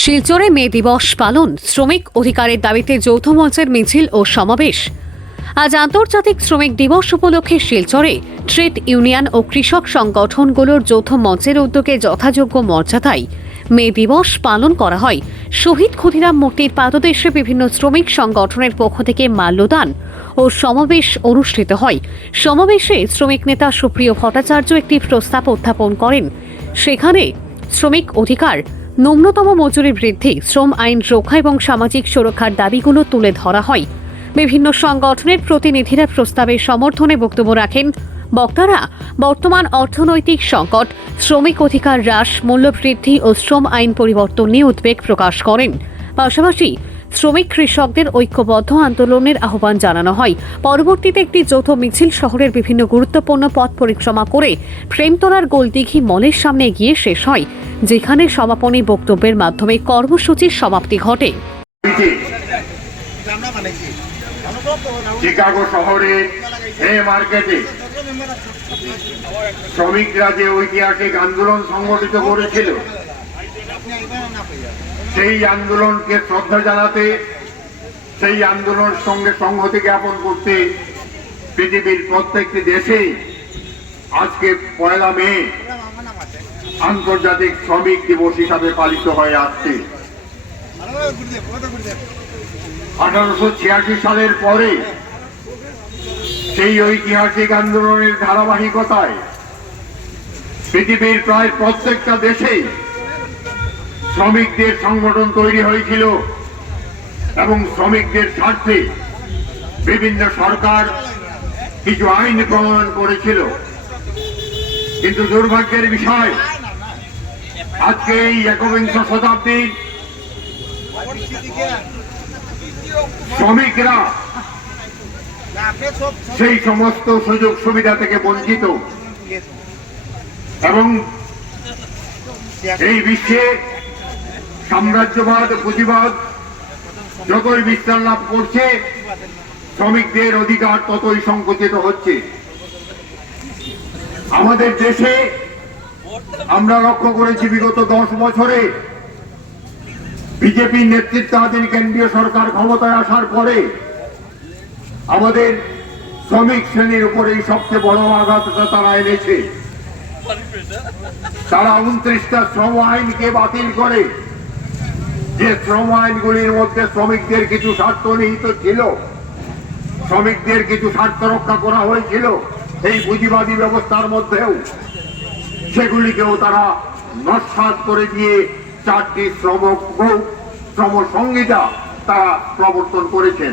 শিলচরে মে দিবস পালন, শ্রমিক অধিকারের দাবিতে যৌথ মঞ্চের মিছিল ও সমাবেশ। আজ আন্তর্জাতিক শ্রমিক দিবস উপলক্ষে শিলচরে ট্রেড ইউনিয়ন ও কৃষক সংগঠনগুলোর যৌথ মঞ্চের উদ্যোগে যথাযোগ্য মর্যাদায় মে দিবস পালন করা হয়। শহীদ ক্ষুদিরাম মূর্তির পাদদেশে বিভিন্ন শ্রমিক সংগঠনের পক্ষ থেকে মাল্যদান ও সমাবেশ অনুষ্ঠিত হয়। সমাবেশে শ্রমিক নেতা সুপ্রিয় ভট্টাচার্য একটি প্রস্তাব উত্থাপন করেন। সেখানে শ্রমিক অধিকার, ন্যূনতম মজুরি বৃদ্ধি, শ্রম আইন রক্ষা এবং সামাজিক সুরক্ষার দাবিগুলো তুলে ধরা হয়। বিভিন্ন সংগঠনের প্রতিনিধিরা প্রস্তাবের সমর্থনে বক্তব্য রাখেন। বক্তারা বর্তমান অর্থনৈতিক সংকট, শ্রমিক অধিকার হ্রাস, মূল্যবৃদ্ধি ও শ্রম আইন পরিবর্তন নিয়ে উদ্বেগ প্রকাশ করেন। পাশাপাশি শ্রমিক কৃষকদের ঐক্যবদ্ধ আন্দোলনের আহ্বান জানানো হয়। পরবর্তীতে একটি যৌথ মিছিল শহরের বিভিন্ন গুরুত্বপূর্ণ পথ পরিক্রমা করে প্রেমতলার গোলদিঘি মলের সামনে গিয়ে শেষ হয়, যেখানে সমাপনী বক্তব্যের মাধ্যমে কর্মসূচির সমাপ্তি ঘটে। শিকাগো শহরের হে মার্কেটে শ্রমিকরা যে ঐতিহাসিক আন্দোলন সংগঠিত করেছিল, সেই আন্দোলনকে শ্রদ্ধা জানাতে, সেই আন্দোলনের সঙ্গে সংহতি জ্ঞাপন করতে পৃথিবীর প্রত্যেকটি দেশেই আজকে 1 মে আন্তর্জাতিক শ্রমিক দিবস হিসাবে পালিত হয়ে আসছে। 1886 সালের পরে সেই ঐতিহাসিক আন্দোলনের ধারাবাহিকতায় পৃথিবীর প্রায় প্রত্যেকটা দেশেই শ্রমিকদের সংগঠন তৈরি হয়েছিল এবং শ্রমিকদের স্বার্থে বিভিন্ন সরকার কিছু আইন প্রণয়ন করেছিল। কিন্তু দুর্ভাগ্যের বিষয়, আজকে এই 21 শতাব্দীর শ্রমিকরা সেই সমস্ত সুযোগ সুবিধা থেকে বঞ্চিত এবং এই বিশ্বে সাম্রাজ্যবাদ, পুঁজিবাদ যতই বিস্তার লাভ করছে, শ্রমিকদের অধিকার ততই সংকুচিত হচ্ছে। আমাদের দেশে আমরা লক্ষ্য করেছি বিগত 10 বছরে বিজেপি নেতৃত্বাধীন কেন্দ্রীয় সরকার ক্ষমতায় আসার পরে আমাদের শ্রমিক শ্রেণীর উপরে সবচেয়ে বড় আঘাতটা তারা এনেছে। তারা 29টা শ্রম আইনকে বাতিল করে, যে শ্রম আইনগুলির মধ্যে শ্রমিকদের কিছু স্বার্থ নিহিত ছিল, শ্রমিকদের কিছু স্বার্থ রক্ষা করা হয়েছিল এই পুঁজিবাদী ব্যবস্থার মধ্যেও, সেগুলিকেও তারা নস্যাৎ করে দিয়ে 4টি শ্রম সংহিতা তারা প্রবর্তন করেছেন।